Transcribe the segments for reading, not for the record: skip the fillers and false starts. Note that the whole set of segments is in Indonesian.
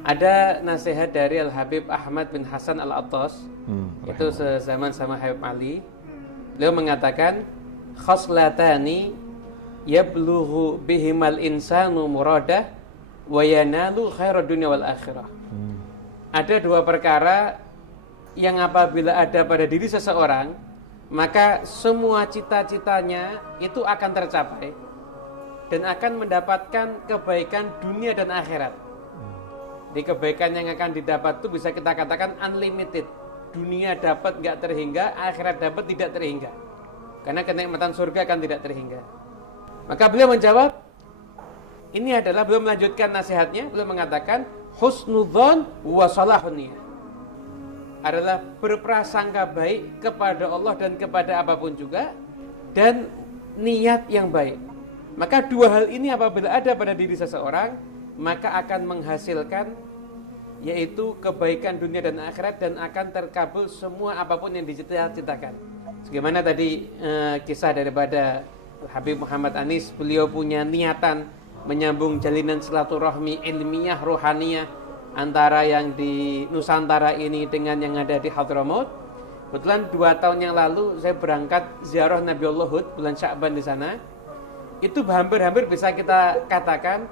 Ada nasihat dari Al-Habib Ahmad bin Hasan Al-Attas, itu sezaman sama Habib Ali. Beliau mengatakan, khoslatani yablughu bihimal insanu muradah wa yanalu khairad dunya wal akhirah. Ada dua perkara yang apabila ada pada diri seseorang, maka semua cita-citanya itu akan tercapai dan akan mendapatkan kebaikan dunia dan akhirat. Di kebaikan yang akan didapat itu bisa kita katakan unlimited. Dunia dapat nggak terhingga, akhirat dapat tidak terhingga. Karena kenikmatan surga akan tidak terhingga. Maka beliau menjawab, ini adalah beliau melanjutkan nasihatnya, beliau mengatakan husnudzon wa salahun niyah. Adalah berprasangka baik kepada Allah dan kepada apapun juga, dan niat yang baik. Maka dua hal ini apabila ada pada diri seseorang, maka akan menghasilkan yaitu kebaikan dunia dan akhirat, dan akan terkabul semua apapun yang dicita-citakan. Sebagaimana tadi kisah daripada Habib Muhammad Anis, beliau punya niatan menyambung jalinan silaturahmi ilmiah rohaniyah antara yang di Nusantara ini dengan yang ada di Hadramaut. Kebetulan 2 tahun yang lalu saya berangkat ziarah Nabiullah Hud bulan Sya'ban di sana. Itu hampir-hampir bisa kita katakan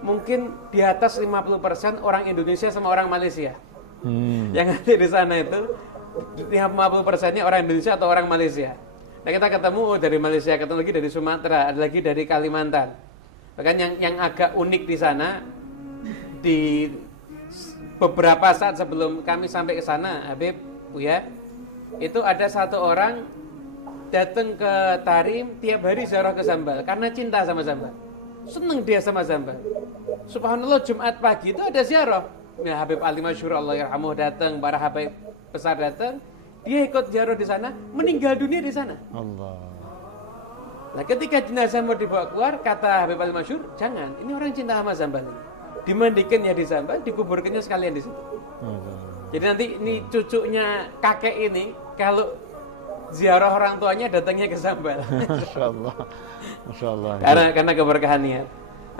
mungkin di atas 50% orang Indonesia sama orang Malaysia. Yang ada di sana itu 50%-nya orang Indonesia atau orang Malaysia. Nah, kita ketemu dari Malaysia, ketemu lagi dari Sumatera, ada lagi dari Kalimantan. Bahkan yang agak unik di sana, di beberapa saat sebelum kami sampai ke sana, Habib, Buya, itu ada satu orang datang ke Tarim tiap hari ziarah ke Sambal karena cinta sama Sambal. Seneng dia sama Sambal. Subhanallah, Jumat pagi itu ada ziarah. Ya, Habib Ali Masyhur Allah yarhamuh datang, para Habib besar datang. Dia ikut ziarah di sana, meninggal dunia di sana. Allah. Nah, ketika jenazah mau dibawa keluar, kata Habib Ali Masyhur, jangan, ini orang cinta sama Sambal ini. Dimandikan ya di Sambal, dikuburkannya sekalian di situ. Jadi nanti ini cucunya kakek ini kalau ziarah orang tuanya datangnya ke Sambal. Masya Allah. Masya Allah. Karena keberkahan niat.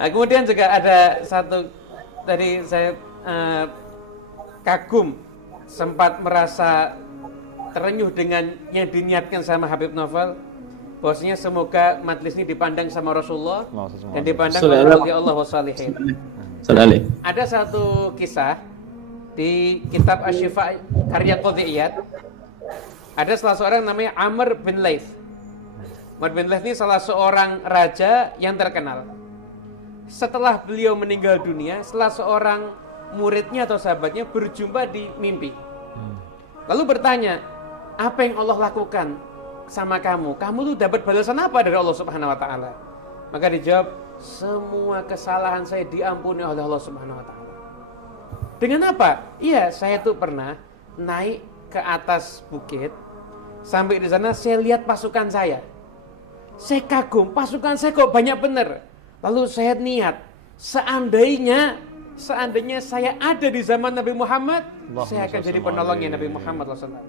Nah, kemudian juga ada satu tadi saya kagum, sempat merasa terenyuh dengan yang diniatkan sama Habib Novel, bahwasanya semoga majelis ini dipandang sama Rasulullah dan dipandang oleh Allah wassalihin. Ada satu kisah di kitab Asy-Syifa karya Qadhi Iyad. Ada salah seorang namanya Amr bin Laith. Amr bin Laith ini salah seorang raja yang terkenal. Setelah beliau meninggal dunia, setelah seorang muridnya atau sahabatnya berjumpa di mimpi. Lalu bertanya, apa yang Allah lakukan sama kamu? Kamu tuh dapat balasan apa dari Allah Subhanahu wa taala? Maka dijawab, semua kesalahan saya diampuni oleh Allah Subhanahu wa taala. Dengan apa? Iya, saya tuh pernah naik ke atas bukit. Sampai di sana saya lihat pasukan saya. Saya kagum, pasukan saya kok banyak bener. Lalu saya niat, seandainya saya ada di zaman Nabi Muhammad, saya akan jadi penolongnya Nabi Muhammad SAW.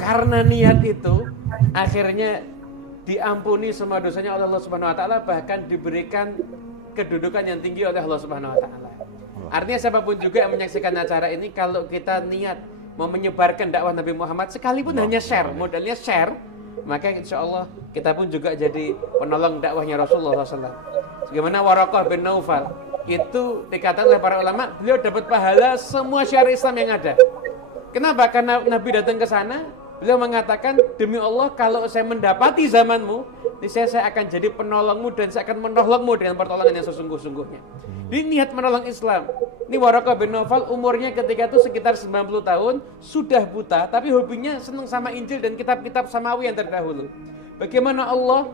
Karena niat itu, akhirnya diampuni semua dosanya oleh Allah Subhanahu Wa Taala, bahkan diberikan kedudukan yang tinggi oleh Allah Subhanahu Wa Taala. Artinya siapapun juga yang menyaksikan acara ini, kalau kita niat mau menyebarkan dakwah Nabi Muhammad, sekalipun hanya share, modalnya share, maka insya Allah kita pun juga jadi penolong dakwahnya Rasulullah SAW. Sebagaimana Waraqah bin Naufal, itu dikatakan oleh para ulama, beliau dapat pahala semua syariat Islam yang ada. Kenapa? Karena Nabi datang ke sana, beliau mengatakan, demi Allah kalau saya mendapati zamanmu, niscaya saya akan jadi penolongmu dan saya akan menolongmu dengan pertolongan yang sesungguh-sungguhnya. Ini niat menolong Islam. Ini Waraqah bin Naufal umurnya ketika itu sekitar 90 tahun, sudah buta, tapi hobinya senang sama Injil dan kitab-kitab samawi yang terdahulu. Bagaimana Allah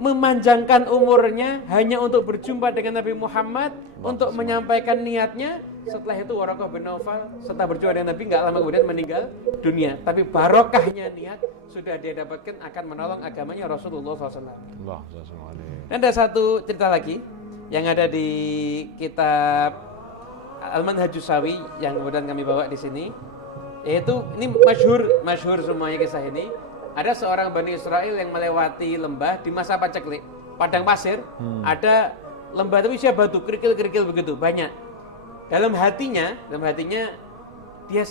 memanjangkan umurnya hanya untuk berjumpa dengan Nabi Muhammad, untuk menyampaikan niatnya. Setelah itu Waraqah bin Naufal setelah berjumpa dengan Nabi nggak lama kemudian meninggal dunia. Tapi barokahnya niat sudah dia dapatkan akan menolong agamanya Rasulullah SAW. Dan ada satu cerita lagi yang ada di kitab Al-Manhajus Sawi yang kemudian kami bawa di sini, yaitu ini masyhur semuanya kisah ini. Ada seorang Bani Israel yang melewati lembah di masa paceklik, padang pasir, ada lembah tapi isinya batu, kerikil-kerikil begitu banyak. dalam hatinya dia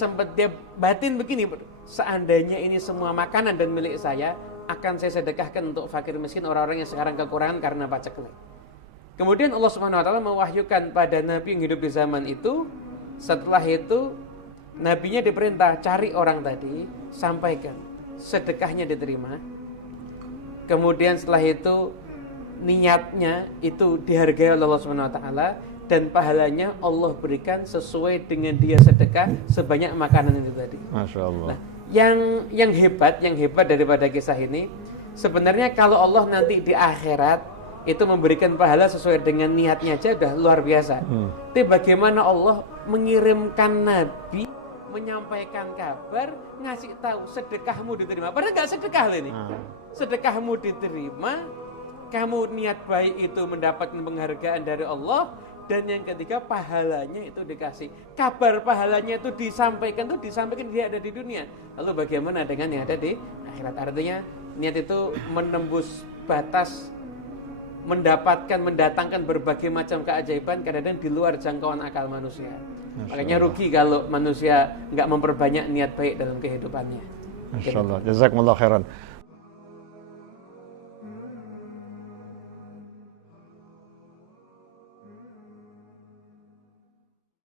batin begini, seandainya ini semua makanan dan milik saya, akan saya sedekahkan untuk fakir miskin, orang-orang yang sekarang kekurangan karena paceklik. Kemudian Allah Subhanahu wa taala mewahyukan pada nabi yang hidup di zaman itu. Setelah itu nabinya diperintah cari orang tadi, sampaikan, sedekahnya diterima. Kemudian setelah itu niatnya itu dihargai oleh Allah Subhanahu wa taala, dan pahalanya Allah berikan sesuai dengan dia sedekah sebanyak makanan itu tadi. Masya Allah. Nah, yang hebat daripada kisah ini, sebenarnya kalau Allah nanti di akhirat itu memberikan pahala sesuai dengan niatnya aja udah luar biasa. Tapi bagaimana Allah mengirimkan nabi menyampaikan kabar, ngasih tahu sedekahmu diterima. Padahal nggak sedekah loh ini. Sedekahmu diterima, kamu niat baik itu mendapatkan penghargaan dari Allah, dan yang ketiga pahalanya itu dikasih. Kabar pahalanya itu disampaikan dia ada di dunia. Lalu bagaimana dengan yang ada di akhirat? Artinya niat itu menembus batas, mendatangkan berbagai macam keajaiban, kadang-kadang di luar jangkauan akal manusia. Makanya rugi kalau manusia nggak memperbanyak niat baik dalam kehidupannya. Masya Allah. Jazakumullah khairan.